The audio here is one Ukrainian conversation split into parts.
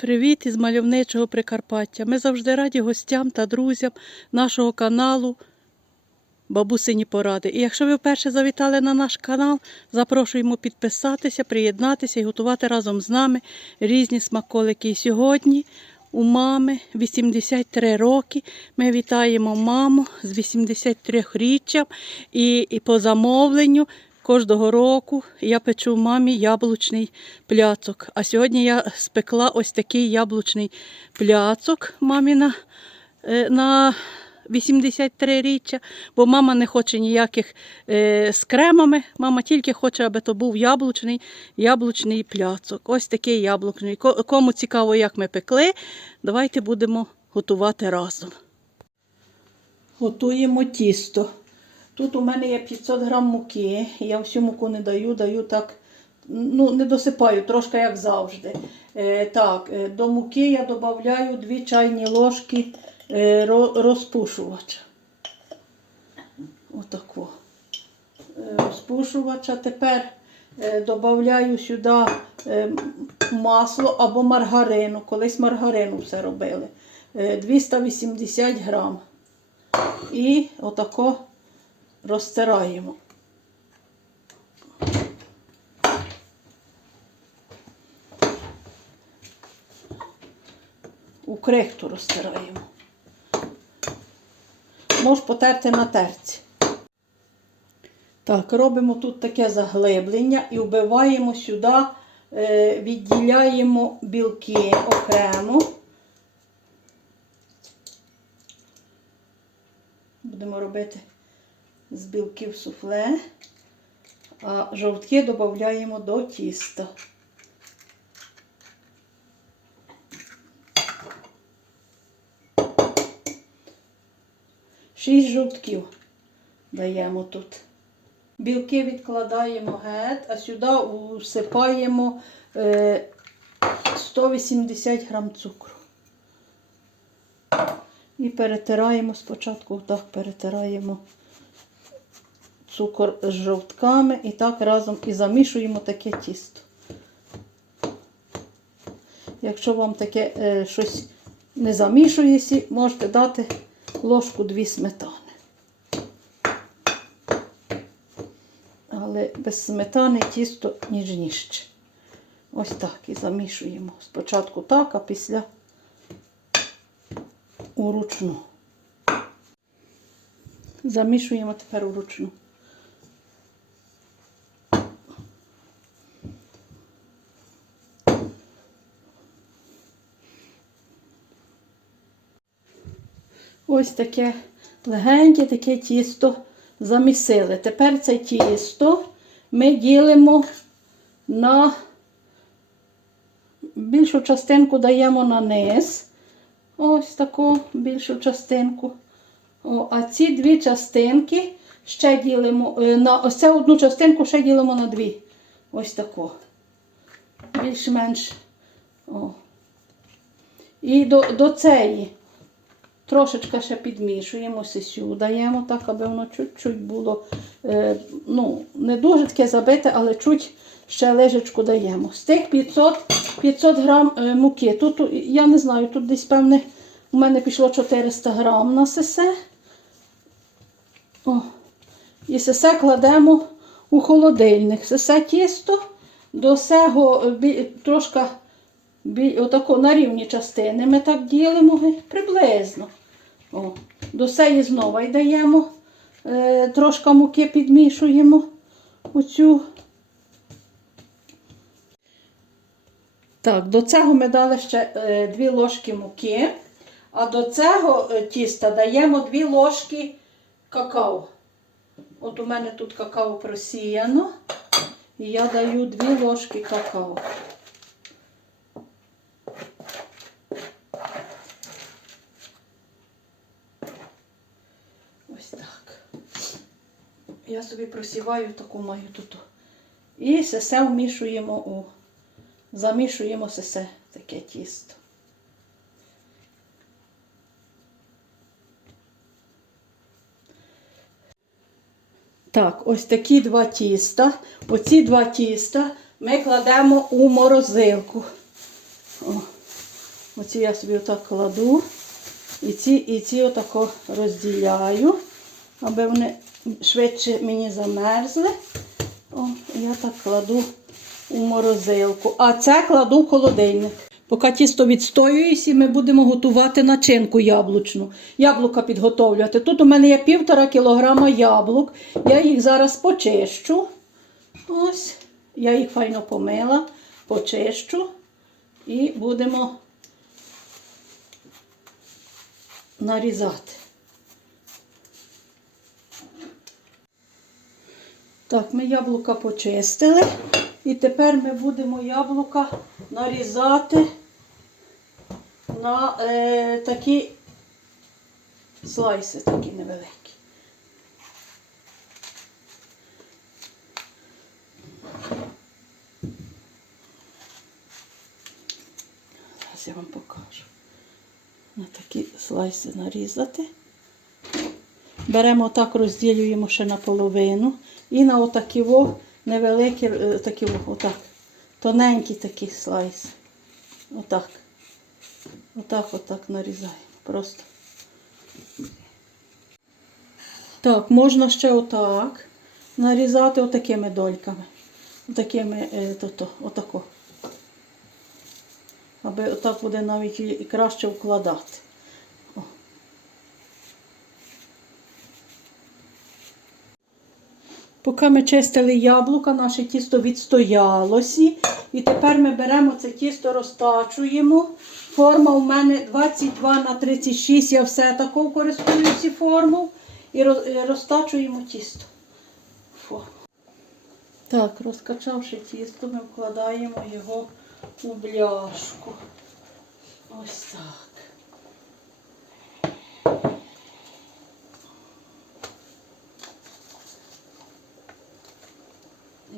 Привіт із мальовничого Прикарпаття. Ми завжди раді гостям та друзям нашого каналу Бабусині Поради. І якщо ви вперше завітали на наш канал, запрошуємо підписатися, приєднатися і готувати разом з нами різні смаколики. І сьогодні у мами 83 роки. Ми вітаємо маму з 83-річчям і, і по замовленню. Кожного року я печу мамі яблучний пляцок. А сьогодні я спекла ось такий яблучний пляцок мамі на, е, на 83 річчя, бо мама не хоче ніяких е, з кремами. Мама тільки хоче, аби то був яблучний, яблучний пляцок. Ось такий яблучний. Кому цікаво, як ми пекли, давайте будемо готувати разом. Готуємо тісто. Тут у мене є 500 грам муки. Я всю муку не даю, даю так, ну, не досипаю, трошки як завжди. Е, так, е, до муки я додаю 2 чайні ложки е, розпушувача. Отако. Е, розпушувача. Тепер е, додаю сюди е, масло або маргарину. Колись маргарину все робили. Е, 280 грам. І отако розтираємо. У крихту розтираємо. Можеш потерти на терці. Так, робимо тут таке заглиблення і вбиваємо сюди, е, відділяємо білки окремо. Будемо робити з білків суфле, а жовтки додаємо до тіста. Шість жовтків даємо тут. Білки відкладаємо геть, а сюди всипаємо е, 180 грам цукру. І перетираємо спочатку, так перетираємо цукор з жовтками і так разом і замішуємо таке тісто. Якщо вам таке е, щось не замішується, можете дати ложку дві сметани. Але без сметани тісто ніжніше. Ось так і замішуємо. Спочатку так, а після уручну. Замішуємо тепер уручну. Ось таке легеньке таке тісто замісили. Тепер це тісто ми ділимо на більшу частинку даємо на низ. Ось таку більшу частинку. О, а ці дві частинки ще ділимо е, на ось цю одну частинку ще ділимо на дві. Ось таку. Більш-менш. І до, до цієї трошечки ще підмішуємо, сисю даємо так, аби воно чуть-чуть було, е, ну, не дуже таке забите, але чуть ще лежечку даємо. З тих 500, 500 грам е, муки. Тут, я не знаю, тут десь, певне, у мене пішло 400 грам на сесе. О. І сесе кладемо у холодильник. Сесе тісто до сего е, трошки отако на рівні частини. Ми так ділимо приблизно. О. До сеї знову й даємо, е, трошки муки підмішуємо оцю. Так, до цього ми дали ще е, 2 ложки муки, а до цього е, тіста даємо 2 ложки какао. От у мене тут какао просіяно, і я даю 2 ложки какао. Ось так. Я собі просіваю таку маю тут. І сесе вмішуємо у, замішуємо сесе таке тісто. Так, ось такі два тіста. Оці два тіста ми кладемо у морозилку. О. Оці я собі отак кладу. І ці, і ці отако розділяю, аби вони швидше мені замерзли. О, я так кладу у морозилку. А це кладу в холодильник. Поки тісто відстоюється, ми будемо готувати начинку яблучну. Яблука підготовлювати. Тут у мене є півтора кілограма яблук. Я їх зараз почищу. Ось, я їх файно помила, почищу і будемо нарізати. Так, ми яблука почистили. І тепер ми будемо яблука нарізати на е, такі слайси, такі невеликі. Зараз я вам покажу. На такі слайси нарізати. Беремо так, розділюємо ще наполовину. І на отакі во невеликі, е, такі отак. Тоненькі такі слайси. Отак. Отак, отак нарізаємо. Просто. Так, можна ще отак нарізати отакими дольками. Отакими, е, то, то, отако. Аби отак буде навіть краще вкладати. Поки ми чистили яблука, наше тісто відстоялося. І тепер ми беремо це тісто, розтачуємо. Форма у мене 22 на 36, я все таку користуюся форму. І розтачуємо тісто. Форму. Так, розкачавши тісто, ми вкладаємо його у бляшку. Ось так.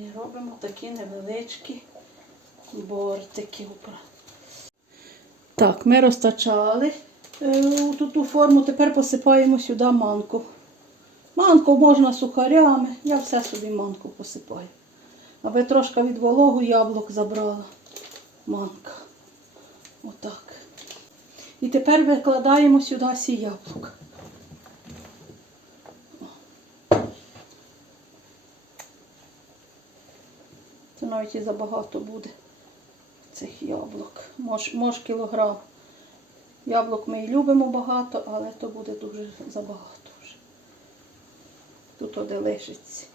І робимо такі невеличкі бортики. Так, ми розтачали е, ту, форму, тепер посипаємо сюди манку. Манку можна сухарями, я все собі манку посипаю. Аби трошки від вологу яблук забрала манка. Отак. І тепер викладаємо сюди всі яблука. Навіть і забагато буде цих яблук. Мож, мож кілограм. Яблук ми і любимо багато, але то буде дуже забагато вже. Тут оде лишиться.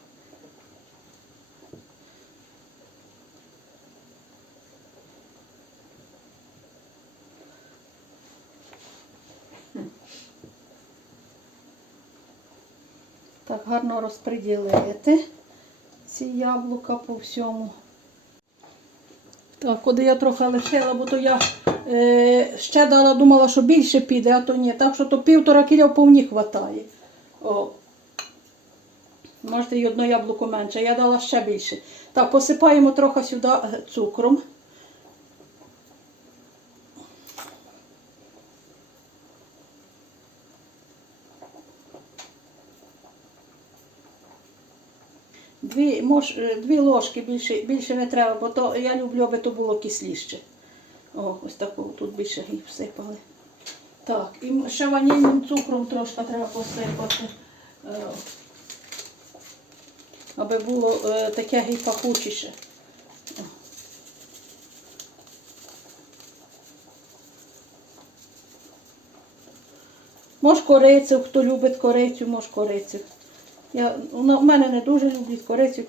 Так, гарно розподілити ці яблука по всьому. Так, куди я трохи лишила, бо то я е, ще дала, думала, що більше піде, а то ні. Так що то півтора кіля повні хватає. О. Можете і одно яблуко менше. Я дала ще більше. Так, посипаємо трохи сюди е, цукром. Дві, мож, е, дві ложки більше, більше не треба, бо то я люблю, аби то було кисліше. О, ось такого тут більше гів всипали. Так, і ще ванільним цукром трошки треба посипати. е, Аби було е, таке гей пахучіше. Мож корицю, хто любить корицю, мож корицю. В мене не дуже люблять корицю.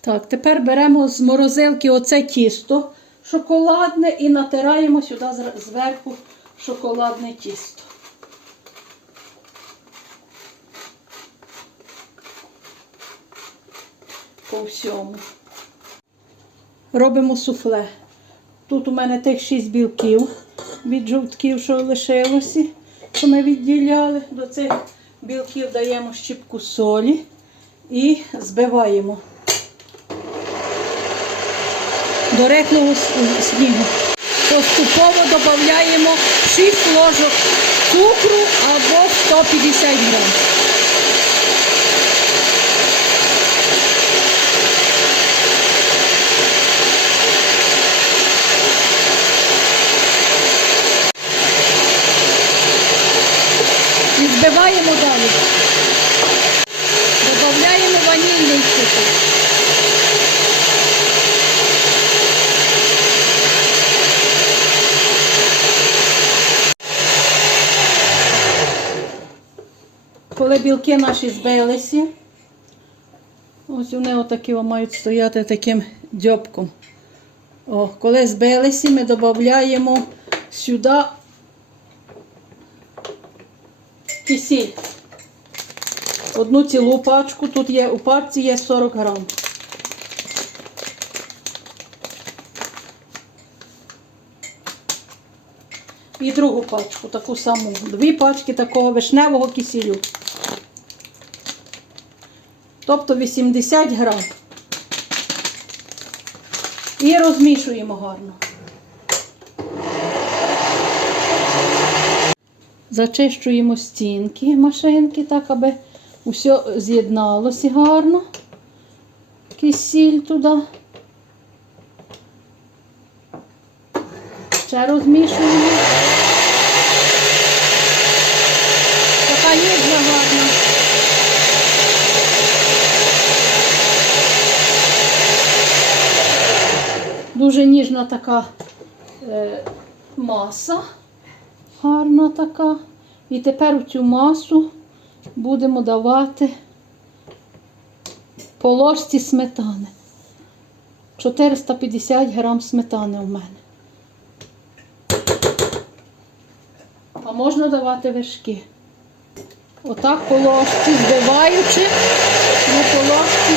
Так, тепер беремо з морозилки оце тісто шоколадне і натираємо сюди зверху шоколадне тісто. По всьому. Робимо суфле. Тут у мене тих 6 білків від жовтків, що лишилося, що ми відділяли. До цих білків даємо щіпку солі і збиваємо до рихлого снігу. Поступово додаємо 6 ложок цукру або 150 грам. Додаємо далі. Додаємо ванільний цукор. Коли білки наші збилися, ось вони отакі мають стояти таким дзьобком. О, коли збилися, ми додаємо сюди кисіль. Одну цілу пачку, тут є у пачці є 40 грам. І другу пачку, таку саму. Дві пачки такого вишневого кисілю. Тобто 80 грам. І розмішуємо гарно. Зачищуємо стінки машинки, так, аби усе з'єдналося гарно. Кисіль туди. Ще розмішуємо. Така ніжна гарна. Дуже ніжна така е, маса. Гарна така. І тепер у цю масу будемо давати по ложці сметани. 450 грам сметани у мене. А можна давати вершки. Отак по ложці, збиваючи, ну по ложці.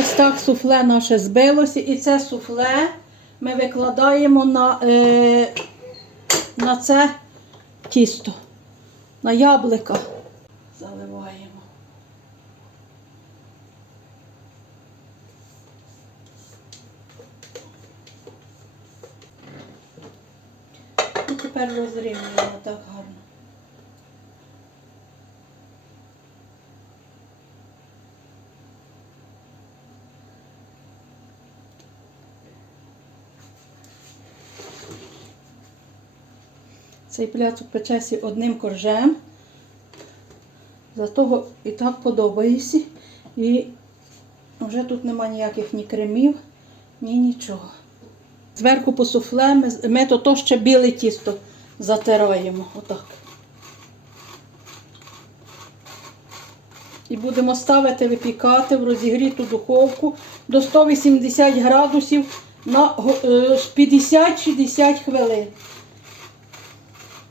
Ось так суфле наше збилося. І це суфле ми викладаємо на, е, на це тісто, на яблука. Заливаємо. І тепер розрівнюємо так гарно. Цей пляцок печеться одним коржем. Зато і так подобається. І вже тут нема ніяких ні кремів, ні нічого. Зверху по суфле ми, ми то, то ще біле тісто затираємо. Отак. І будемо ставити випікати в розігріту духовку до 180 градусів на е, 50-60 хвилин.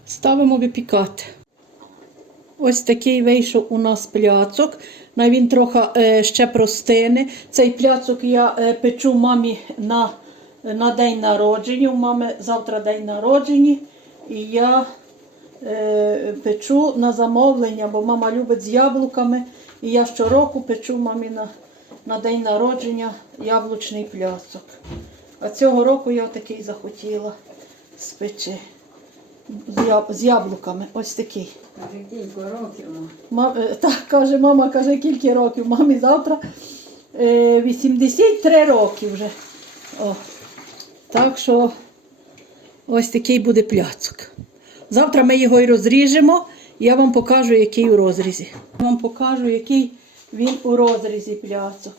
Ставимо випікати. Ось такий вийшов у нас пляцок. Він трохи е, ще простине. Цей пляцок я е, печу мамі на, на день народження. У мами завтра день народження. І я е, печу на замовлення, бо мама любить з яблуками. І я щороку печу мамі на, на день народження яблучний пляцок. А цього року я такий захотіла спечи з, яб- з яблуками. Ось такий. Каже, кілька років. Мам, е, так, каже, мама каже, кілька років. Мамі завтра е, 83 роки вже. О. Так що ось такий буде пляцок. Завтра ми його і розріжемо, я вам покажу, який у розрізі. Я вам покажу, який він у розрізі пляцок.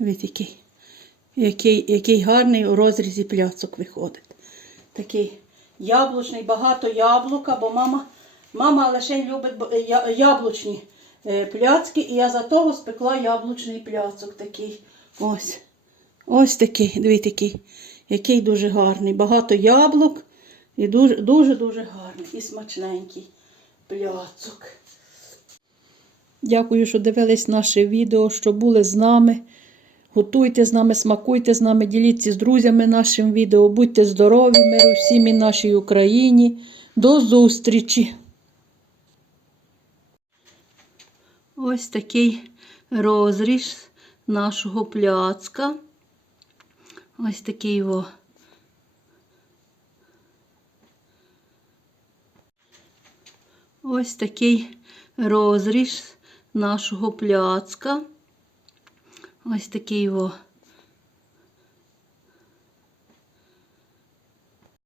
Від який, який, який гарний у розрізі пляцок виходить. Такий яблучний, багато яблука, бо мама, мама лише любить яблучні е, пляцки, і я за того спекла яблучний пляцок такий. Ось. Ось такий, дивіться, який, який дуже гарний. Багато яблук і дуже дуже дуже гарний і смачненький пляцок. Дякую, що дивились наше відео, що були з нами. Готуйте з нами, смакуйте з нами, діліться з друзями нашим відео. Будьте здорові, миру всім і нашій Україні. До зустрічі! Ось такий розріз нашого пляцка. Ось такий його. Ось такий розріз нашого пляцка. Ось такий його